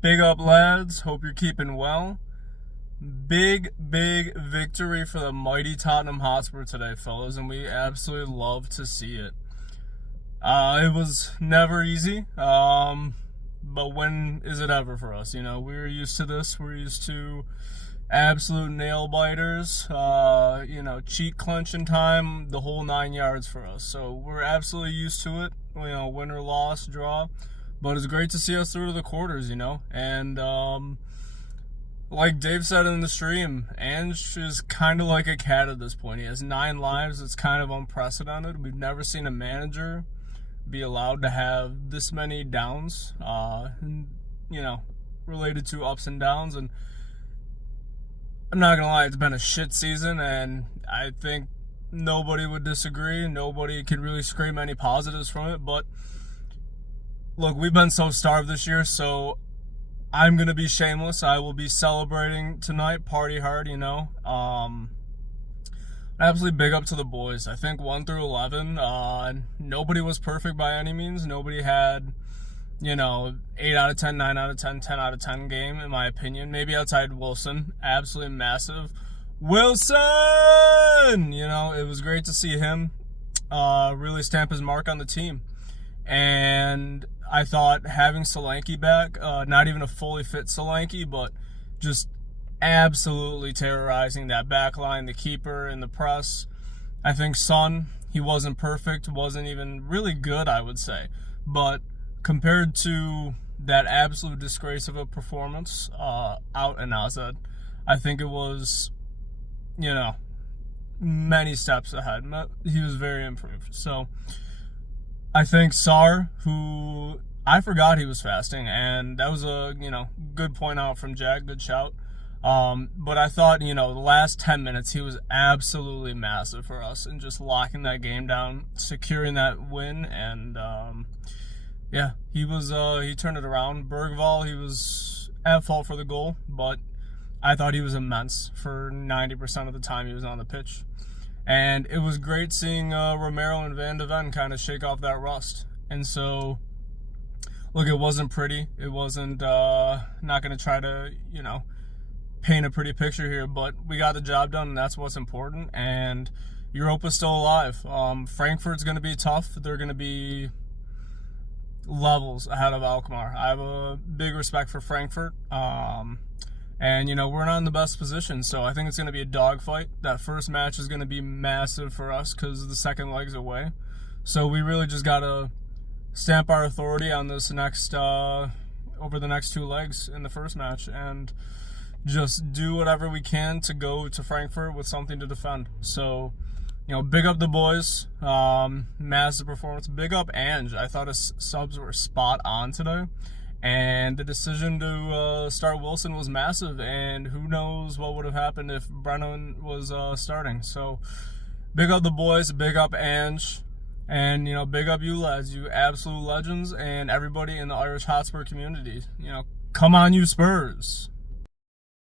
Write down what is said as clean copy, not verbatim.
Big up, lads. Hope you're keeping well. Big victory for the mighty Tottenham Hotspur today, fellas, and we absolutely love to see it. It was never easy, but when is it ever for us? We're used to this. We're used to absolute nail biters, cheek clenching time, the whole 9 yards for us. So we're absolutely used to it, win or loss, draw. But it's great to see us through to the quarters, and like Dave said in the stream, Ange is kind of like a cat at this point. He has 9 lives. It's kind of unprecedented. We've never seen a manager be allowed to have this many downs, related to ups and downs. And I'm not going to lie, it's been a shit season, and I think nobody would disagree. Nobody can really scream any positives from it. But look, we've been so starved this year, so I'm going to be shameless. I will be celebrating tonight, party hard, Absolutely big up to the boys. I think 1 through 11, nobody was perfect by any means. Nobody had, 8 out of 10, 9 out of 10, 10 out of 10 game, in my opinion. Maybe outside Wilson. Absolutely massive. Wilson! It was great to see him really stamp his mark on the team. And I thought having Solanke back, not even a fully fit Solanke, but just absolutely terrorizing that back line, the keeper and the press. I think Son, he wasn't perfect, wasn't even really good, I would say. But compared to that absolute disgrace of a performance out in AZ, I think it was, many steps ahead. He was very improved. So I think Sarr, who I forgot he was fasting, and that was a good point out from Jack, good shout. But I thought the last 10 minutes he was absolutely massive for us and just locking that game down, securing that win, and he turned it around. Bergvall, he was at fault for the goal, but I thought he was immense for 90% of the time he was on the pitch. And it was great seeing Romero and Van de Ven kind of shake off that rust. And so, look, it wasn't pretty. It wasn't, not going to try to, paint a pretty picture here, but we got the job done, and that's what's important. And Europa's still alive. Frankfurt's going to be tough. They're going to be levels ahead of Alkmaar. I have a big respect for Frankfurt. And, we're not in the best position, so I think it's going to be a dogfight. That first match is going to be massive for us because the second leg's away. So we really just got to stamp our authority on this next, over the next 2 legs in the first match, and just do whatever we can to go to Frankfurt with something to defend. So, big up the boys. Massive performance. Big up Ange. I thought his subs were spot on today. And the decision to start Wilson was massive, and who knows what would have happened if Brennan was starting. So, big up the boys, big up Ange, and, big up you lads, you absolute legends, and everybody in the Irish Hotspur community. Come on, you Spurs.